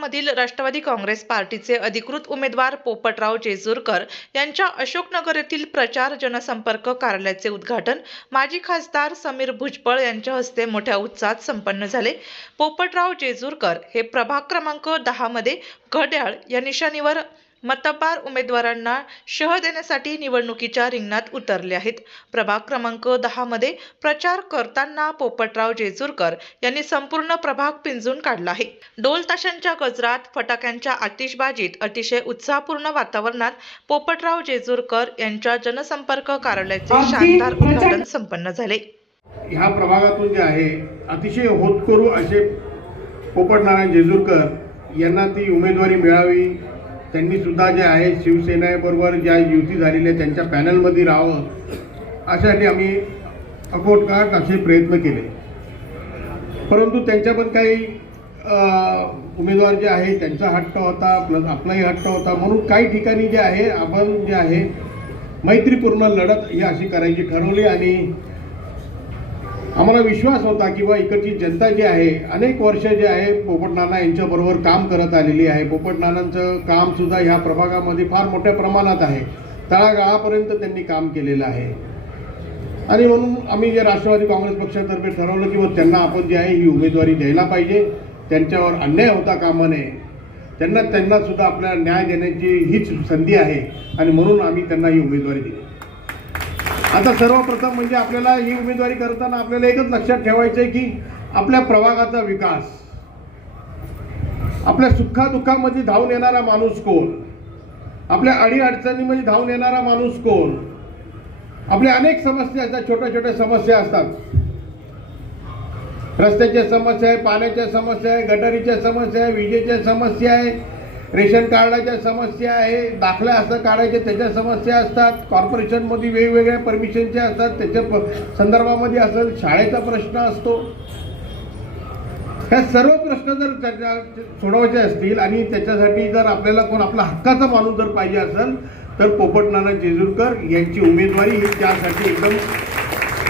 मधील राष्ट्रवादी काँग्रेस पार्टीचे अधिकृत उमेदवार पोपटराव जेजुरकर यांच्या अशोकनगर येथील प्रचार जनसंपर्क कार्यालयाचे उद्घाटन माजी खासदार समीर भुजबळ यांच्या हस्ते मोठ्या उत्साहात संपन्न झाले। पोपटराव जेजुरकर हे प्रभाग क्रमांक 10 मध्ये घड्याळ या निशाणीवर मतदार उमेदवारांना शह देण्यासाठी निवडणुकीच्या रिंगणात उतरले आहेत। प्रभाग क्रमांक 10 मध्ये प्रचार करताना पोपटराव जेजुरकर यांनी संपूर्ण प्रभाग पिंजून काढला आहे। ढोल ताशांच्या गजरात, फटाक्यांच्या आतिषबाजीत अतिशय उत्साहपूर्ण वातावरणात पोपटराव जेजुरकर यांच्या जनसंपर्क कार्यालयाचे शानदार उद्घाटन संपन्न झाले। ह्या प्रभागातून जे आहे अतिशय होतकरू असे पोपटराव जेजुरकर यांना ती उमेदवारी मिळावी, त्यांनी सुद्धा जे आहे शिवसेनेबरोबर ज्या युती झालेल्या त्यांच्या पॅनलमध्ये राहावं अशासाठी आम्ही अकोटकाट असे प्रयत्न केले। परंतु त्यांच्या पण काही उमेदवार जे आहे त्यांचा हट्ट होता, प्लस आपलाही हट्ट होता, म्हणून काही ठिकाणी जे आहे आपण जे आहे मैत्रीपूर्ण लढत ही अशी करायची ठरवली आणि आम्हाला विश्वास होता की इकडची जनता जी आहे अनेक वर्ष जे आहे पोपटनाना यांच्याबरोबर काम करत आलेली आहे। पोपटनानांचं काम सुद्धा ह्या प्रभागामध्ये फार मोठ्या प्रमाणात आहे, तळागाळापर्यंत त्यांनी काम केलेलं आहे आणि म्हणून आम्ही जे राष्ट्रवादी काँग्रेस पक्षातर्फे ठरवलं की त्यांना आपण जे आहे ही उमेदवारी द्यायला पाहिजे। त्यांच्यावर अन्याय होता कामा नये, त्यांना सुद्धा आपल्याला न्याय देण्याची हीच संधी आहे आणि म्हणून आम्ही त्यांना ही उमेदवारी दिली। आता सर्वप्रथम म्हणजे आपल्याला ही उमेदवारी करताना आपल्याला एकच लक्षात ठेवायचं आहे की आपल्या प्रभागाचा विकास, आपल्या सुखादुःखामध्ये धावून येणारा माणूस कोण, आपल्या अडीअडचणीमध्ये धावून येणारा माणूस कोण, आपल्या अनेक समस्या असतात, छोट्या छोट्या समस्या असतात, रस्त्याच्या समस्या आहे, पाण्याच्या समस्या आहे, गटारीच्या समस्या आहे, विजेच्या समस्या आहे, रेशन कार्डाच्या समस्या आहे, दाखला असं काढायचे त्याच्या समस्या असतात, कॉर्पोरेशनमध्ये वेगवेगळ्या परमिशनच्या असतात त्याच्या संदर्भामध्ये असेल, शाळेचा प्रश्न असतो। ह्या सर्व प्रश्न जर सोडवायचे असतील आणि त्याच्यासाठी जर आपल्याला कोण आपला हक्काचा माणूस जर पाहिजे असेल तर पोपटनाना जेजुरकर यांची उमेदवारी ही त्यासाठी एकदम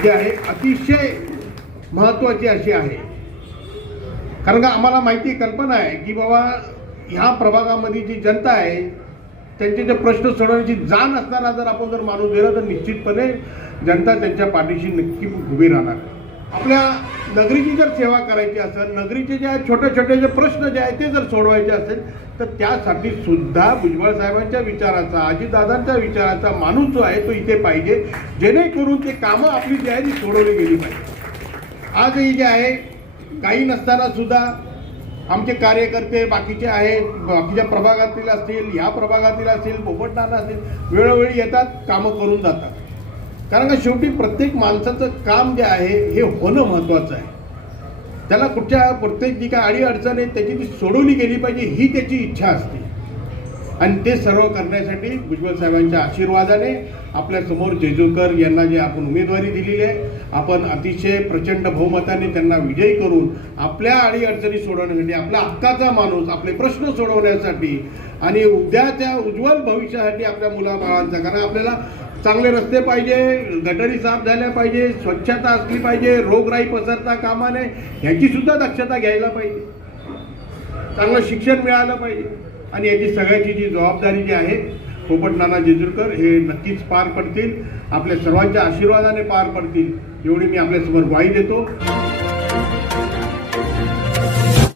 जी आहे अतिशय महत्त्वाची अशी आहे। कारण का आम्हाला माहिती कल्पना आहे की बाबा ह्या प्रभागामध्ये जी जनता आहे त्यांचे जे प्रश्न सोडवण्याची जाण असताना जर आपण जर माणूस दिला तर निश्चितपणे जनता त्यांच्या पाठीशी नक्की उभी राहणार। आपल्या नगरीची जर सेवा करायची असेल, नगरीचे जे छोटे छोटे जे प्रश्न जे आहेत ते जर सोडवायचे असेल तर त्यासाठी सुद्धा भुजबळ साहेबांच्या विचाराचा, अजितदादांच्या विचाराचा माणूस जो आहे तो इथे पाहिजे, जेणेकरून ते कामं आपली जी आहे ती सोडवली गेली पाहिजे। आजही जे आहे काही नसताना सुद्धा आमचे कार्यकर्ते बाकीचे आहेत, बाकीच्या प्रभागातील असतील, ह्या प्रभागातील असतील, पोपटनाना असतील, वेळोवेळी येतात, कामं करून जातात। कारण का शेवटी प्रत्येक माणसाचं काम जे आहे हे होणं महत्त्वाचं आहे। त्याला प्रत्येक जी काय अडीअडचण आहे त्याची ती सोडवली गेली पाहिजे ही त्याची इच्छा असते आणि ते सर्व करण्यासाठी भुजबळ साहेबांच्या आशीर्वादाने आपल्यासमोर जेजुरकर यांना जे आपण उमेदवारी दिलेली आहे, आपण अतिशय प्रचंड बहुमताने त्यांना विजयी करून आपल्या अडीअडचणी सोडवण्यासाठी, आपल्या हक्काचा माणूस, आपले प्रश्न सोडवण्यासाठी आणि उद्याच्या उज्ज्वल भविष्यासाठी आपल्या मुलाबाळांचा, कारण आपल्याला चांगले रस्ते पाहिजे, गटारी साफ झाल्या पाहिजे, स्वच्छता असली पाहिजे, रोगराई पसरता कामा नये ह्याची सुद्धा दक्षता घ्यायला पाहिजे, चांगलं शिक्षण मिळालं पाहिजे आणि याची सगळ्याची जी जबाबदारी जी आहे पोपटनाना जेजुरकर हे नक्कीच पार पडतील, आपल्या सर्वांच्या आशीर्वादाने पार पडतील एवढी मी आपल्यासमोर ग्वाही देतो।